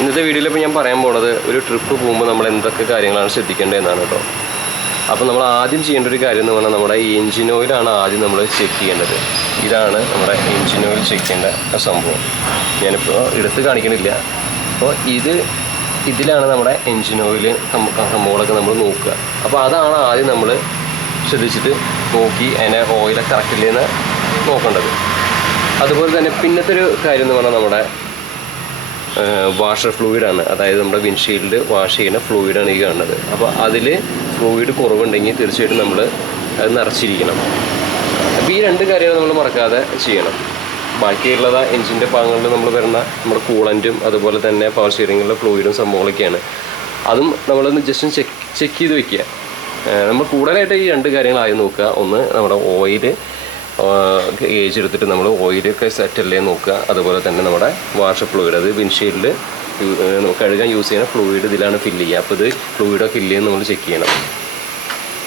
ഇന്നത്തെ വീഡിയോയിൽ ഇപ്പോൾ ഞാൻ പറയാൻ പോകുന്നത് ഒരു ട്രിപ്പ് പോകുമ്പോൾ നമ്മൾ എന്തൊക്കെ കാര്യങ്ങളാണ് ശ്രദ്ധിക്കേണ്ടതെന്നാണ് കേട്ടോ. അപ്പോൾ നമ്മൾ ആദ്യം ചെയ്യേണ്ട ഒരു കാര്യം എന്ന് പറഞ്ഞാൽ നമ്മുടെ ഈ എൻജിൻ ഓയിലാണ് ആദ്യം നമ്മൾ ചെക്ക് ചെയ്യേണ്ടത്. ഇതാണ് നമ്മുടെ എൻജിൻ ഓയിൽ ചെക്ക് ചെയ്യേണ്ട സംഭവം. ഞാനിപ്പോൾ എടുത്ത് കാണിക്കണില്ല. അപ്പോൾ ഇതിലാണ് നമ്മുടെ എൻജിൻ ഓയിൽ സംഭവങ്ങളൊക്കെ നമ്മൾ നോക്കുക. അപ്പോൾ അതാണ് ആദ്യം നമ്മൾ ശ്രദ്ധിച്ചിട്ട് നോക്കി അതിനെ ഓയിലൊക്കെ കറക്റ്റില്ലെന്ന് നോക്കേണ്ടത്. അതുപോലെ തന്നെ പിന്നത്തെ ഒരു കാര്യം എന്ന് പറഞ്ഞാൽ നമ്മുടെ വാഷർ ഫ്ലൂയിഡാണ്. അതായത് നമ്മുടെ വിൻഷീൽഡ് വാഷ് ചെയ്യുന്ന ഫ്ലൂയിഡാണ് ഈ കാണുന്നത്. അപ്പോൾ അതിൽ ഫ്ലൂയിഡ് കുറവുണ്ടെങ്കിൽ തീർച്ചയായിട്ടും നമ്മൾ അത് നിറച്ചിരിക്കണം. അപ്പോൾ ഈ രണ്ട് കാര്യങ്ങൾ നമ്മൾ മറക്കാതെ ചെയ്യണം. ബാക്കിയുള്ളത് എൻജിൻ്റെ ഭാഗങ്ങളിൽ നമ്മൾ വരുന്ന നമ്മുടെ കൂളൻറ്റും അതുപോലെ തന്നെ പവർ സ്റ്റിയറിങ്ങിലുള്ള ഫ്ലൂയിഡും സംഭവങ്ങളൊക്കെയാണ്. അതും നമ്മളൊന്ന് ജസ്റ്റ് ചെക്ക് ചെയ്ത് വെക്കുക. നമ്മൾ കൂടുതലായിട്ട് ഈ രണ്ട് കാര്യങ്ങളായി നോക്കുക. ഒന്ന് നമ്മുടെ ഓയിൽ ഗേജ് എടുത്തിട്ട് നമ്മൾ ഓയിലൊക്കെ സെറ്റല്ലേ നോക്കുക. അതുപോലെ തന്നെ നമ്മുടെ വാഷർ ഫ്ലൂയിഡ്, അത് വിൻഷീൽഡ് കഴുകാൻ യൂസ് ചെയ്യുന്ന ഫ്ലൂയിഡ് ഇതിലാണ് ഫില്ല് ചെയ്യുക. അപ്പോൾ ഇത് ഫ്ലൂയിഡൊക്കെ ഇല്ലേന്ന് നമ്മൾ ചെക്ക് ചെയ്യണം.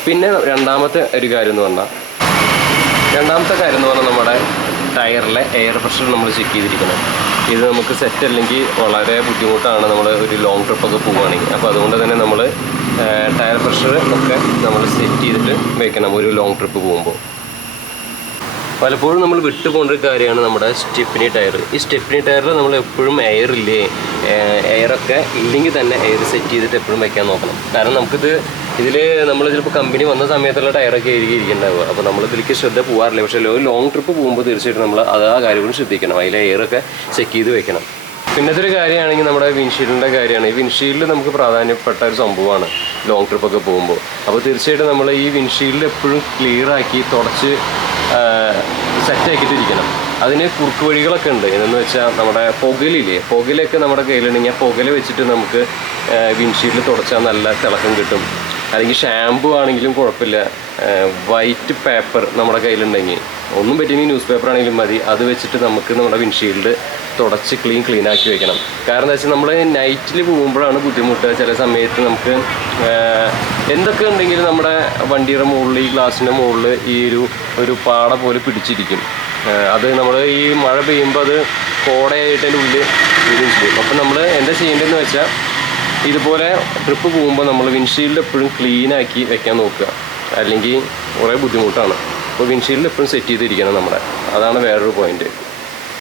പിന്നെ രണ്ടാമത്തെ കാര്യം എന്ന് പറഞ്ഞാൽ നമ്മുടെ ടയറിലെ എയർ പ്രഷർ നമ്മൾ ചെക്ക് ചെയ്തിരിക്കണം. ഇത് നമുക്ക് സെറ്റ് അല്ലെങ്കിൽ വളരെ ബുദ്ധിമുട്ടാണ് നമ്മൾ ഒരു ലോങ് ട്രിപ്പൊക്കെ പോവുകയാണെങ്കിൽ. അപ്പോൾ അതുകൊണ്ട് തന്നെ നമ്മൾ ടയർ പ്രഷർ ഒക്കെ നമ്മൾ സെറ്റ് ചെയ്തിട്ട് വെക്കണം ഒരു ലോങ് ട്രിപ്പ് പോകുമ്പോൾ. പലപ്പോഴും നമ്മൾ വിട്ടുപോകേണ്ട ഒരു കാര്യമാണ് നമ്മുടെ സ്റ്റെപ്പിനി ടയർ. ഈ സ്റ്റെപ്പിനി ടയറിൽ നമ്മൾ എപ്പോഴും എയറൊക്കെ ഇല്ലെങ്കിൽ തന്നെ എയർ സെറ്റ് ചെയ്തിട്ട് എപ്പോഴും വയ്ക്കാൻ നോക്കണം. കാരണം ഇതിൽ നമ്മൾ ചിലപ്പോൾ കമ്പനി വന്ന സമയത്തുള്ള ടയറൊക്കെ ഇരിക്കുന്നുണ്ടാവുക. അപ്പോൾ നമ്മൾ ഇതിലേക്ക് ശ്രദ്ധ പോകാറില്ല. പക്ഷേ ലോങ് ട്രിപ്പ് പോകുമ്പോൾ തീർച്ചയായിട്ടും നമ്മൾ ആ കാര്യങ്ങളും ശ്രദ്ധിക്കണം. അതിലെ എയറൊക്കെ ചെക്ക് ചെയ്ത് വെക്കണം. പിന്നത്തെ ഒരു കാര്യമാണെങ്കിൽ നമ്മുടെ വിൻഷീൽഡിൻ്റെ കാര്യമാണ്. ഈ വിൻഷീൽഡ് നമുക്ക് പ്രാധാന്യപ്പെട്ട ഒരു സംഭവമാണ് ലോങ് ട്രിപ്പൊക്കെ പോകുമ്പോൾ. അപ്പോൾ തീർച്ചയായിട്ടും നമ്മൾ ഈ വിൻഷീൽഡ് എപ്പോഴും ക്ലിയറാക്കി തുടച്ച് സെറ്റാക്കിയിട്ടിരിക്കണം. അതിന് കുറുക്ക് വഴികളൊക്കെ ഉണ്ട്. എന്ന് വെച്ചാൽ നമ്മുടെ പുകയിലൊക്കെ നമ്മുടെ കയ്യിലുണ്ടെങ്കിൽ ആ പുകയില വെച്ചിട്ട് നമുക്ക് വിൻഷീൽഡ് തുടച്ചാൽ നല്ല തിളക്കം കിട്ടും. അല്ലെങ്കിൽ ഷാമ്പു ആണെങ്കിലും കുഴപ്പമില്ല. വൈറ്റ് പേപ്പർ നമ്മുടെ കയ്യിലുണ്ടെങ്കിൽ, ഒന്നും പറ്റിയെങ്കിൽ ന്യൂസ് പേപ്പർ ആണെങ്കിലും മതി, അത് വെച്ചിട്ട് നമുക്ക് നമ്മുടെ വിൻഷീൽഡ് തുടച്ച് ക്ലീൻ ആക്കി വെക്കണം. കാരണം എന്താ വെച്ചാൽ നമ്മൾ നൈറ്റിൽ പോകുമ്പോഴാണ് ബുദ്ധിമുട്ട്. ചില സമയത്ത് നമുക്ക് എന്തൊക്കെ ഉണ്ടെങ്കിലും നമ്മുടെ വണ്ടിയുടെ മുകളിൽ, ഈ ഗ്ലാസിൻ്റെ മുകളിൽ ഈ ഒരു പാട പോലെ പിടിച്ചിരിക്കും. അത് നമ്മൾ ഈ മഴ പെയ്യുമ്പോൾ അത് കോടയായിട്ട് അതിൻ്റെ ഉള്ളിൽ വീഴുകയും ചെയ്യും. അപ്പം നമ്മൾ എന്താ ചെയ്യേണ്ടതെന്ന് വെച്ചാൽ ഇതുപോലെ ട്രിപ്പ് പോകുമ്പോൾ നമ്മൾ വിൻഷീൽഡ് എപ്പോഴും ക്ലീനാക്കി വെക്കാൻ നോക്കുക. അല്ലെങ്കിൽ കുറേ ബുദ്ധിമുട്ടാണ്. അപ്പോൾ വിൻഷീൽഡ് എപ്പോഴും സെറ്റ് ചെയ്തിരിക്കണം നമ്മുടെ. അതാണ് വേറൊരു പോയിൻറ്റ്.